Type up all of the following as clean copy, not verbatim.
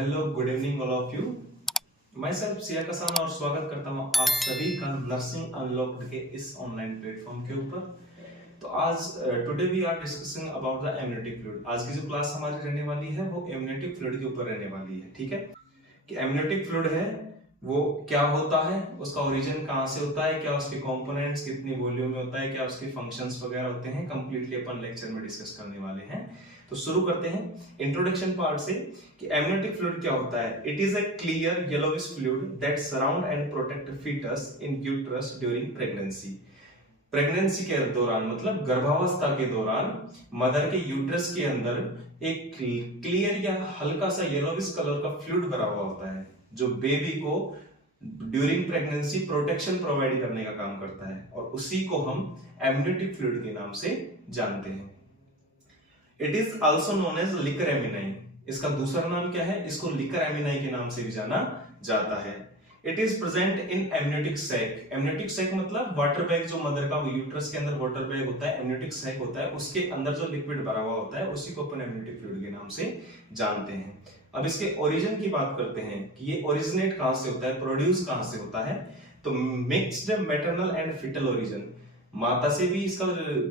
Hello good evening all of you. मैं self Siya कसान और स्वागत करता हूं आप सभी का नर्सिंग अनलॉक्ड के इस ऑनलाइन प्लेटफॉर्म के ऊपर। तो आज today we are discussing about the amniotic fluid. आज की जो क्लास हमारी रहने वाली है वो एमनियोटिक फ्लूइड के ऊपर रहने वाली है। ठीक है कि एमनियोटिक फ्लूइड है वो क्या होता है, उसका ओरिजिन कहाँ से होता है, क्या उसके कंपोनेंट्स कितनी वॉल्यूम में होता है, क्या उसके फंक्शंस वगैरह होते हैं, कंप्लीटली अपन लेक्चर में डिस्कस करने वाले हैं। तो शुरू करते हैं इंट्रोडक्शन पार्ट से कि एमनियोटिक फ्लूइड क्या होता है। It is a clear yellowish fluid that surround and protect foetus in uterus during pregnancy. Pregnancy के दौरान मतलब गर्भावस्था के दौरान मदर के यूट्रस के अंदर एक क्लियर या हल्का सा येलोविश कलर का फ्लूइड भरा हुआ होता है जो बेबी को ड्यूरिंग प्रेगनेंसी प्रोटेक्शन प्रोवाइड करने का काम करता है और उसी को हम एमनियोटिक फ्लूइड के नाम से जानते हैं। It is also known as liquor amnii. इसका दूसरा नाम क्या है, इसको लिकर एमिनाई के नाम से भी जाना जाता है। It is present in amniotic sac. Amniotic sac मतलब वाटर बैग, जो मदर का यूट्रस के अंदर वाटर बैग होता है, एमनियोटिक सैक होता है, उसके अंदर जो लिक्विड भरा हुआ होता है उसी को अपन एमनियोटिक फ्लूइड के नाम से जानते हैं। अब इसके ओरिजिन की बात करते हैं कि ये ओरिजिनेट कहां से होता है, प्रोड्यूस कहां से होता है। तो mixed maternal and foetal origin, माता से भी इसका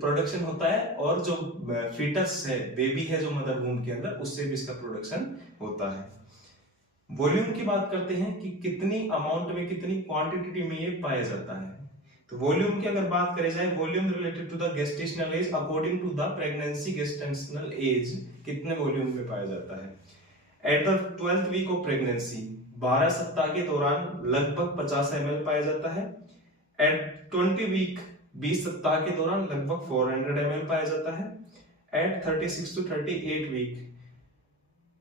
प्रोडक्शन होता है और जो फीटस है, बेबी है जो मदर वूम के अंदर, उससे भी इसका प्रोडक्शन होता है। वॉल्यूम की बात करते हैं कि कितनी अमाउंट में, कितनी क्वांटिटी में ये पाया जाता है। तो वॉल्यूम की अगर बात करें जाए, volume related to the gestational age according to the pregnancy gestational age, कितने वॉल्यूम में पाया जाता है। At the 12th week of pregnancy, 12 सप्ताह के दौरान लगभग 50 ml पाया जाता है। एट 20 वीक, 20 सप्ताह के दौरान लगभग 400 ml पाया जाता है। एट 36 टू 38 वीक,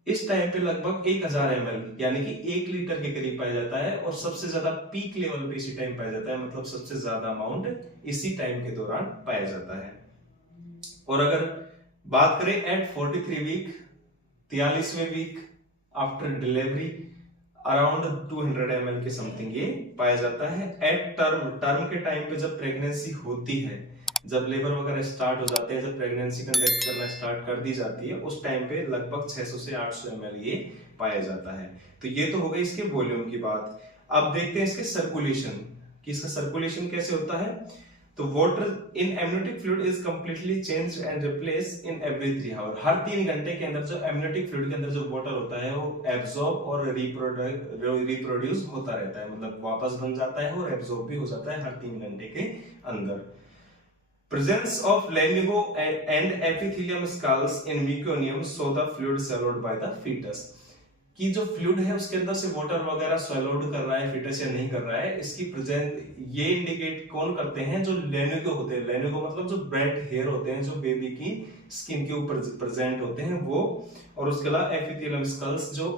इस टाइम पे लगभग 1000 ml यानी कि 1 लीटर के करीब पाया जाता है और सबसे ज्यादा पीक लेवल पे इसी टाइम पाया जाता है, मतलब सबसे ज्यादा अमाउंट इसी टाइम के दौरान पाया जाता है। और अगर बात करें एट 43 वीक, 43वें week after delivery, around 200 ml के समथिंग ये पाया जाता है। एट टर्म के टाइम पे जब प्रेगनेंसी होती है, जब लेबर वगैरह स्टार्ट हो जाते हैं, जब प्रेगनेंसी कंडक्ट करना स्टार्ट कर दी जाती है, उस टाइम पे लगभग 600 से 800 ml ये पाया जाता है। तो ये तो हो गई इसके वॉल्यूम की बात। अब देखते हैं इसके सर्कुलेशन कि इसका सर्कुलेशन कैसे होता है। तो water in amniotic fluid is completely changed and replaced in every 3 hour. हर 3 घंटे के अंदर जो एमनियोटिक फ्लूइड के अंदर जो वाटर होता है वो एब्जॉर्ब और रिप्रोड्यूस होता रहता है, मतलब वापस बन जाता है और एब्जॉर्ब भी हो जाता है हर 3 घंटे के अंदर। Presence of lanugo and epithelium scales in meconium show the fluid swallowed by the fetus। कि जो फ्लूइड है उसके अंदर से वाटर वगैरह स्वैलोड कर रहा है फीटस या नहीं कर रहा है, इसकी प्रेजेंट ये इंडिकेट कौन करते हैं, जो लेनुगो होते हैं। लेनुगो मतलब जो ब्रेड हेयर होते हैं जो बेबी की स्किन के ऊपर प्रेजेंट होते हैं वो, और उसके अलावा एपिथेलियम स्कल्स जो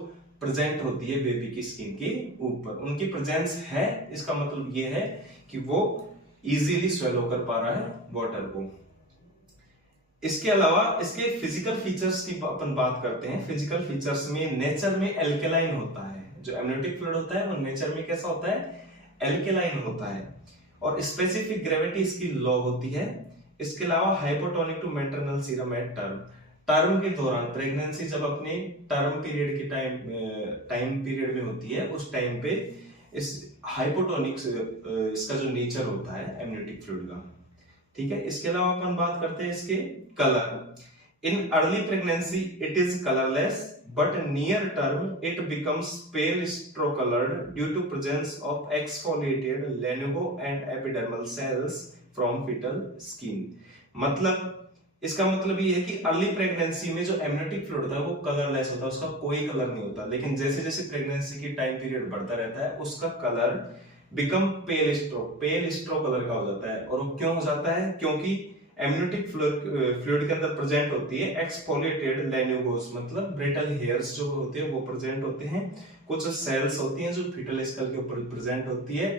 प्रेजेंट होती है बेबी की स्किन के ऊपर, उनकी प्रेजेंस है। इसका मतलब ये है कि वो इजीली स्वेलो कर पा रहा है वाटर को। इसके अलावा इसके फिजिकल फीचर्स की अपन बात करते हैं। फिजिकल फीचर्स में नेचर में एल्केलाइन होता है, जो एमनियोटिक फ्लूइड होता है वो नेचर में कैसा होता है, एल्केलाइन होता है, और स्पेसिफिक ग्रेविटी इसकी लो होती है। इसके अलावा hypotonic to maternal serum at term के दौरान, प्रेगनेंसी जब अपने टर्म पीरियड की टाइम पीरियड में होती है, उस टाइम पे इस हाइपोटोनिक इसका जो नेचर होता है एमनियोटिक फ्लूइड का। ठीक है, इसके अलावा अपन बात करते हैं इसके colour. In early pregnancy it is colourless but near term it becomes pale straw coloured due to presence of exfoliated lanugo and epidermal cells from foetal skin. मतलब इसका मतलब ये है कि अर्ली प्रेगनेंसी में जो एमनियोटिक फ्लूइड होता है वो कलरलेस होता है, उसका कोई कलर नहीं होता। लेकिन जैसे जैसे प्रेगनेंसी की टाइम पीरियड बढ़ता रहता है उसका कलर बिकम पेल स्ट्रो कलर का हो जाता है। और वो क्यों हो जाता है, क्योंकि एमनियोटिक फ्लूइड के अंदर प्रेजेंट होती है एक्सफोलिएटेड लेनुगोस, मतलब ब्रिटल हेयर्स जो होते हैं वो प्रेजेंट होते हैं, कुछ सेल्स होती हैं जो फीटल स्कल के ऊपर प्रेजेंट होती है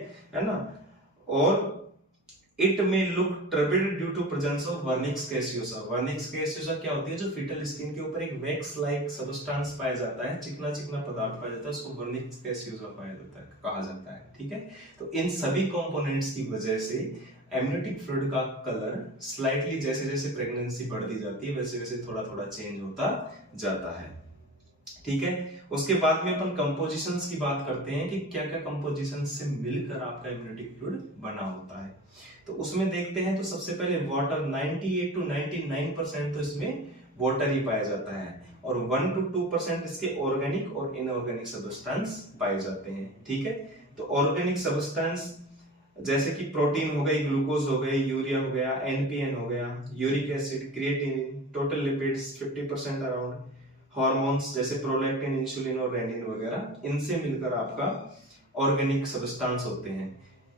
ना। और it may look turbid due to presence of vernix caseosa. Vernix caseosa क्या होती है, जो फीटल स्किन के ऊपर एक वैक्स लाइक सब्सटेंस पाया जाता है, चिकना चिकना पदार्थ पाया जाता है, उसको वर्निक्स कैसियोसा पाया जाता है, कहा जाता है। ठीक है, तो इन सभी कंपोनेंट्स की वजह से एमनियोटिक फ्लूइड का कलर स्लाइटली जैसे जैसे प्रेगनेंसी बढ़ती जाती है वैसे वैसे थोड़ा थोड़ा चेंज होता जाता है। ठीक है। उसके बाद में अपन कंपोजिशंस की बात करते हैं कि क्या क्या कंपोजिशन से मिलकर आपका इम्यूनिटिक फ्लूइड बना होता है। तो उसमें देखते हैं तो सबसे पहले वाटर 98 to 99% तो इसमें वाटर ही पाया जाता है और 1 to 2% इसके ऑर्गेनिक और इनऑर्गेनिक सब्सटेंस पाए जाते हैं। ठीक है, तो ऑर्गेनिक सब्सटेंस जैसे कि प्रोटीन हो गई, ग्लूकोज हो गई, यूरिया हो गया, एनपीएन हो गया, uric acid, creatinine, total lipids 50% around, hormones जैसे प्रोलैक्टिन, इंसुलिन और रेनिन वगैरह, इनसे मिलकर आपका ऑर्गेनिक सब्सटेंस होते हैं।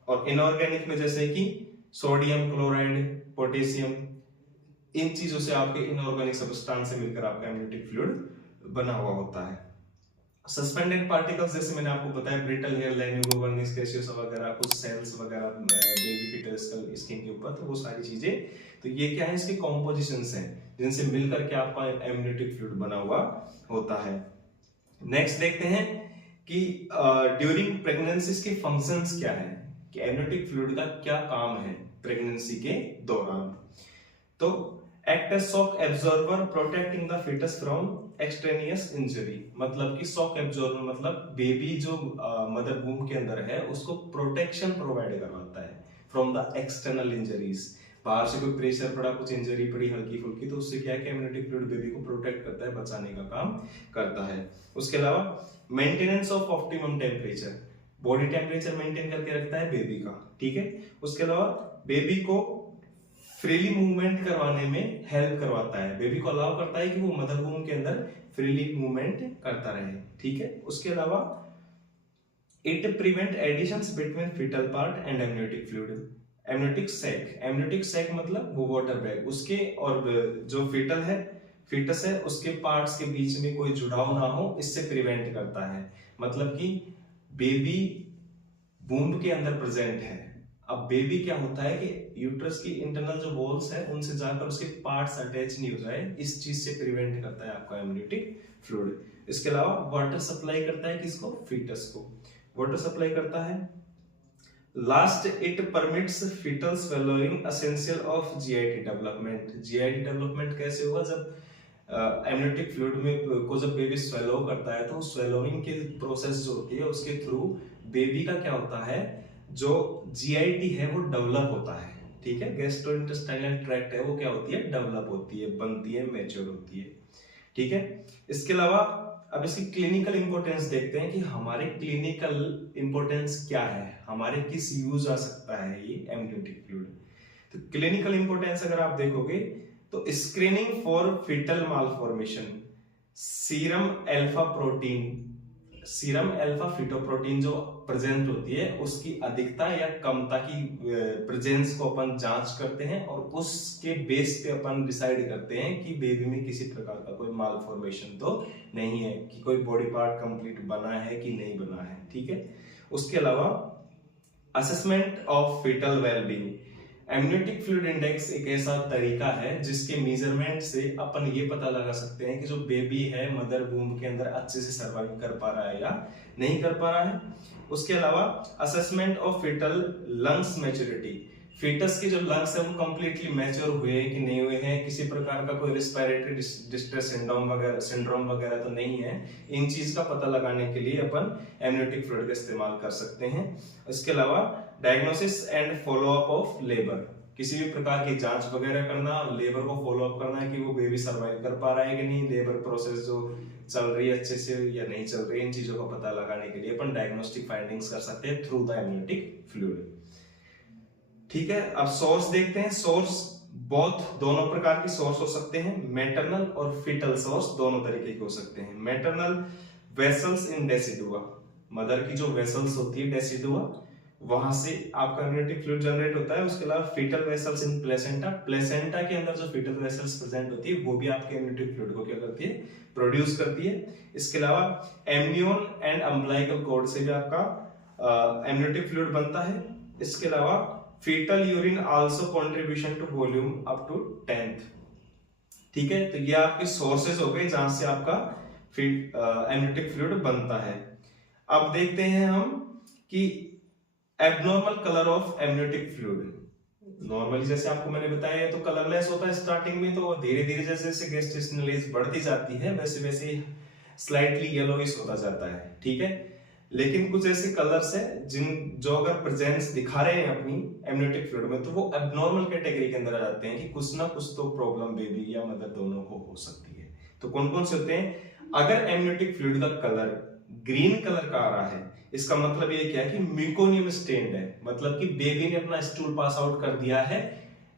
और इनऑर्गेनिक में जैसे कि सोडियम क्लोराइड, पोटेशियम, इन चीजों से आपके इनऑर्गेनिक सब्सटेंस से मिलकर आपका इम्यूनिटिक फ्लूइड बना हुआ होता है। सस्पेंडेड पार्टिकल्स जैसे मैंने आपको बताया, ब्रिटल हेयर, लैमिगो वर्निस कैसियोसा वगैरह, कुछ सेल्स वगैरह बेबी फीटस स्किन के ऊपर, तो वो सारी चीजें, तो ये क्या है, इसके कॉम्पोजिशंस हैं जिनसे मिलकर के आपका इम्यूनिटिक फ्लूइड बना हुआ होता है। नेक्स्ट देखते हैं कि ड्यूरिंग प्रेगनेंसी के फंक्शंस क्या है, कि इम्यूनिटिक फ्लूइड का क्या काम है प्रेगनेंसी के दौरान। तो act as shock absorber protecting the foetus from extraneous injury, मतलब कि शॉक एब्जॉर्बर मतलब बेबी जो मदर वूम के अंदर है उसको प्रोटेक्शन प्रोवाइड करवाता है फ्रॉम द एक्सटर्नल इंजरीज। बाहर से कोई प्रेशर पड़ा, कुछ इंजरी पड़ी हल्की फुल्की, तो उससे क्या है कि इम्यूनिटिक फ्लूइड बेबी को प्रोटेक्ट करता है, बचाने का काम करता है। उसके अलावा maintenance of optimum temperature, body temperature maintain करके रखता है बेबी का। ठीक है, उसके अलावा बेबी को फ्रीली मूवमेंट करवाने में हेल्प करवाता है, बेबी को अलाउ करता है कि वो मदर वूम के अंदर फ्रीली मूवमेंट करता रहे। ठीक है, उसके अलावा it prevent adhesions between foetal part and amniotic fluid. Amniotic sac मतलब वो वाटर बैग, उसके और जो फीटस है उसके पार्ट्स के बीच में कोई जुड़ाव ना हो, इससे प्रिवेंट करता है। मतलब कि बेबी वूम्ब के अंदर प्रेजेंट है, अब बेबी क्या होता है कि यूट्रस की इंटरनल जो वॉल्स है उनसे जाकर उसके पार्ट्स अटैच नहीं हो जाए, इस चीज से प्रिवेंट करता है आपका इम्यूनिटिक फ्लूइड। इसके अलावा वाटर सप्लाई करता है किसको, फीटस को वाटर सप्लाई करता है। Last it permits foetal swallowing essential of GIT development. GIT development कैसे होगा, जब एमनियोटिक फ्लूइड में को जब बेबी स्वेलो करता है तो स्वेलोइंग की प्रोसेस जो होती है उसके थ्रू बेबी का क्या होता है, जो जीआईटी है वो डेवलप होता है। ठीक है, गैस्ट्रोइंटेस्टाइनल ट्रैक्ट है वो क्या होती है, डेवलप होती है, बनती है, मैच्योर होती है। ठीक है, इसके अलावा अब इसकी क्लिनिकल इंपॉर्टेंस देखते हैं कि हमारे क्लिनिकल इंपॉर्टेंस क्या है, हमारे किस यूज आ सकता है ये एमनियोटिक फ्लूइड। तो क्लिनिकल इंपॉर्टेंस अगर आप देखोगे तो screening for foetal malformation, serum alpha fetoprotein जो प्रेजेंट होती है उसकी अधिकता या कमता की प्रेजेंस को अपन जांच करते हैं और उसके बेस पे अपन डिसाइड करते हैं कि बेबी में किसी प्रकार का कोई मालफॉर्मेशन तो नहीं है, कि कोई बॉडी पार्ट कंप्लीट बना है कि नहीं बना है। ठीक है, उसके अलावा assessment of foetal wellbeing, amniotic fluid index एक ऐसा तरीका है जिसके मेजरमेंट से अपन ये पता लगा सकते हैं कि जो बेबी है मदर वूम के अंदर अच्छे से सर्वाइव कर पा रहा है या नहीं कर पा रहा है। उसके अलावा assessment of foetal lungs maturity, foetus के जो लंग्स है वो कंप्लीटली मैच्योर हुए हैं कि नहीं हुए हैं, किसी प्रकार का कोई रेस्पिरेटरी डिस्ट्रेस सिंड्रोम वगैरह तो नहीं है, इन चीज का पता लगाने के लिए अपन एमनियोटिक फ्लूइड का इस्तेमाल कर सकते हैं। इसके अलावा diagnosis and follow up of labour, किसी भी प्रकार की जांच वगैरह करना, लेबर को फॉलोअप करना है कि वो बेबी सर्वाइव कर पा रहा है कि नहीं, लेबर प्रोसेस जो चल रही है अच्छे से या नहीं चल रही है, इन चीजों का पता लगाने के लिए अपन डायग्नोस्टिक फाइंडिंग्स कर सकते हैं थ्रू द एमनियोटिक फ्लूइड। ठीक है, अब सोर्स देखते हैं। सोर्स दोनों प्रकार की सोर्स हो सकते हैं, मैटरनल और फीटल सोर्स दोनों तरीके के हो सकते हैं। Maternal vessels in decidua, mother की जो वेसल्स होती है डेसिडुआ, वहां से आपका इम्यूनिटिक फ्लूइड जनरेट होता है। उसके अलावा foetal vessels in placenta, placenta के अंदर जो फीटल वेसल्स प्रेजेंट होती है वो भी आपके इम्यूनिटिक फ्लूइड को क्या करती है, प्रोड्यूस करती है। इसके अलावा एमनियोन एंड अम्बिलिकल कॉर्ड से भी आपका इम्यूनिटिक फ्लूइड बनता है। इसके अलावा foetal urine also contribution to volume up to 10th। ठीक है, तो ये आपके सोर्सेज हो गए जहां से आपका एमनियोटिक फ्लूइड बनता है। अब देखते हैं हम कि abnormal colour of amniotic fluid. Normally जैसे आपको मैंने बताया तो कलरलेस होता है स्टार्टिंग में, तो धीरे धीरे जैसे जैसे गैस्ट्रोइंटेस्टाइनल एज बढ़ती जाती है वैसे वैसे स्लाइटली येलोइश होता जाता है, ठीक है। लेकिन कुछ ऐसे कलर्स है जो अगर प्रेजेंस दिखा रहे हैं अपनी एमनियोटिक फ्लूइड में, तो वो एबनॉर्मल कैटेगरी के अंदर आ जाते हैं कि कुछ ना कुछ तो प्रॉब्लम बेबी या मदर दोनों को हो सकती है। तो कौन कौन से होते हैं? अगर एमनियोटिक फ्लूइड का कलर ग्रीन कलर का आ रहा है, इसका मतलब ये क्या है कि म्यूकोनियम स्टेन्ड है, मतलब कि बेबी ने अपना स्टूल पास आउट कर दिया है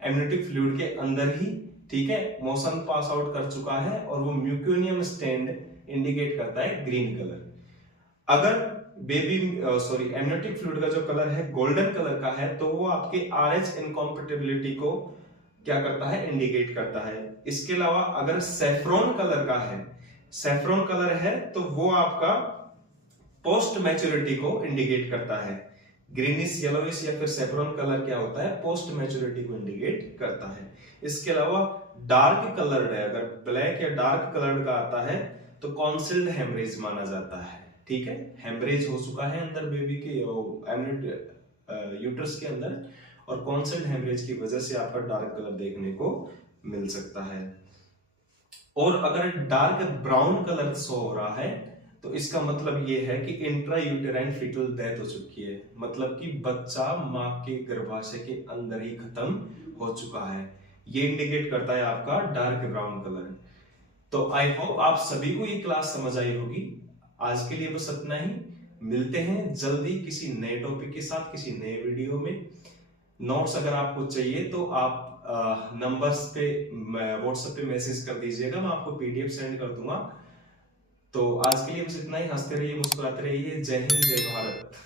एमनियोटिक फ्लूइड के अंदर ही, ठीक है, मोशन पास आउट कर चुका है और वो म्यूकोनियम स्टेन्ड इंडिकेट करता है ग्रीन कलर। अगर बेबी एमनियोटिक फ्लूइड का जो कलर है गोल्डन कलर का है, तो वो आपके RH इनकॉम्पेटिबिलिटी को क्या करता है? इंडिकेट करता है। इसके अलावा अगर सैफ्रॉन कलर का है, सैफ्रॉन कलर है तो वो आपका पोस्ट मैच्योरिटी को इंडिकेट करता है। ग्रीनिश येलोइश या फिर सैफ्रॉन कलर क्या होता है? पोस्ट मैच्योरिटी को इंडिकेट करता है। इसके अलावा डार्क कलर्ड है, अगर ब्लैक या डार्क कलर्ड का आता है तो कॉन्सिल्ड हेमरेज माना जाता है, ठीक है। हेमरेज हो चुका है अंदर बेबी के यूट्रस के अंदर, और कॉन्सिल्ड हेमरेज की वजह से आपका डार्क कलर देखने को मिल सकता है। और अगर डार्क ब्राउन कलर शो हो रहा है तो इसका मतलब ये है कि इंट्रा यूटेराइन फीटल डेथ हो चुकी है, मतलब कि बच्चा मां के गर्भाशय के अंदर ही खत्म हो चुका है। ये इंडिकेट करता है आपका डार्क ब्राउन कलर। तो आई होप आप सभी को ये क्लास समझ आई होगी। आज के लिए बस इतना ही, मिलते हैं जल्दी किसी नए टॉपिक के साथ, किसी नए वीडियो में। नोट्स अगर आपको चाहिए तो आप नंबर्स पे व्हाट्सएप पे मैसेज कर दीजिएगा, मैं आपको PDF सेंड कर दूंगा। तो आज के लिए बस इतना ही। हंसते रहिए, मुस्कुराते रहिए। जय हिंद, जय भारत।